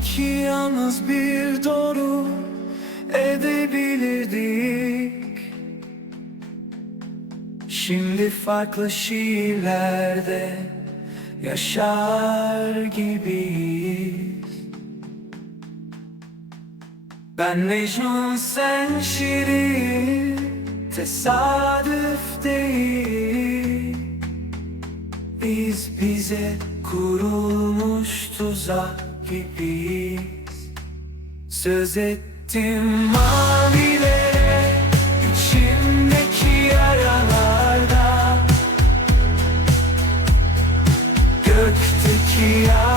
Belki yalnız bir doğru edebilirdik. Şimdi farklı şiirlerde yaşar gibiyiz. Ben Mecnun sen şirin tesadüf değil. Bize kurulmuş tuzak gibiyiz. Söz ettim mavilere içimdeki yaralardan. Gökteki yağdı